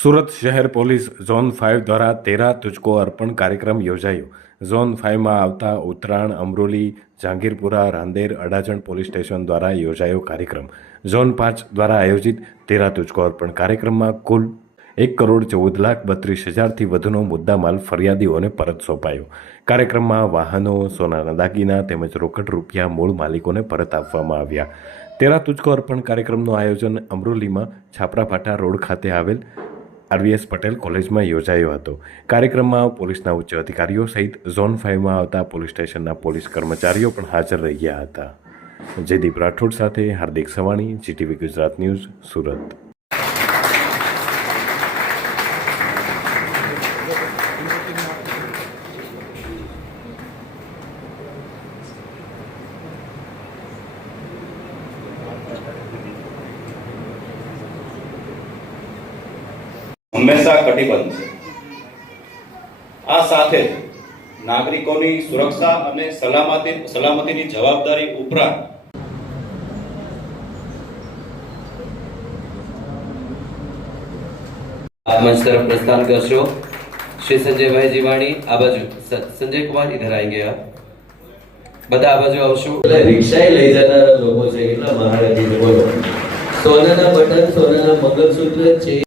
સુરત શહેર police zone five દ્વારા તેરા તુચકો અર્પણ કાર્યક્રમ યોજાયો. ઝોન ફાઇવમાં આવતા ઉત્તરાયણ, અમરોલી, જહાંગીરપુરા, રાંદેર, અડાજણ પોલીસ સ્ટેશન દ્વારા યોજાયો કાર્યક્રમ. ઝોન પાંચ દ્વારા આયોજિત તેરા તુચકો અર્પણ કાર્યક્રમમાં કુલ એક કરોડ ચૌદ લાખ બત્રીસ હજારથી વધુનો મુદ્દામાલ ફરિયાદીઓને પરત સોંપાયો. કાર્યક્રમમાં વાહનો સોનાના દાગીના તેમજ રોકડ રૂપિયા મૂળ માલિકોને પરત આપવામાં આવ્યા. તેરા તુચકો અર્પણ કાર્યક્રમનું આયોજન અમરોલીમાં છાપરાભાટા રોડ ખાતે આવેલ આરવીએસ પટેલ કોલેજમાં યોજાયો હતો. કાર્યક્રમમાં પોલીસના ઉચ્ચ અધિકારીઓ સહિત ઝોન ફાઇવમાં આવતા પોલીસ સ્ટેશનના પોલીસ કર્મચારીઓ પણ હાજર રહ્યા હતા. જયદીપ રાઠોડ સાથે હાર્દિક સવાણી, જીટીવી ગુજરાત ન્યૂઝ, સુરત. હંમેશા કટિબદ્ધ છે. આ સાથે નાગરિકોની સુરક્ષા અને સલામતી સલામતીની જવાબદારી ઉપરાંત મંચ તરફ પ્રસ્થાન કરશો. શ્રી સંજયભાઈ જીવાણી આ બાજુ સંજય કુમાર ઇધર આવી ગયા બધા આ બાજુ આવશો. રિક્ષાએ લઈ જનારા લોકો છે એટલા મહારાજી બોલો. સોનાના બટન સોનાના મંગળસૂત્ર છે.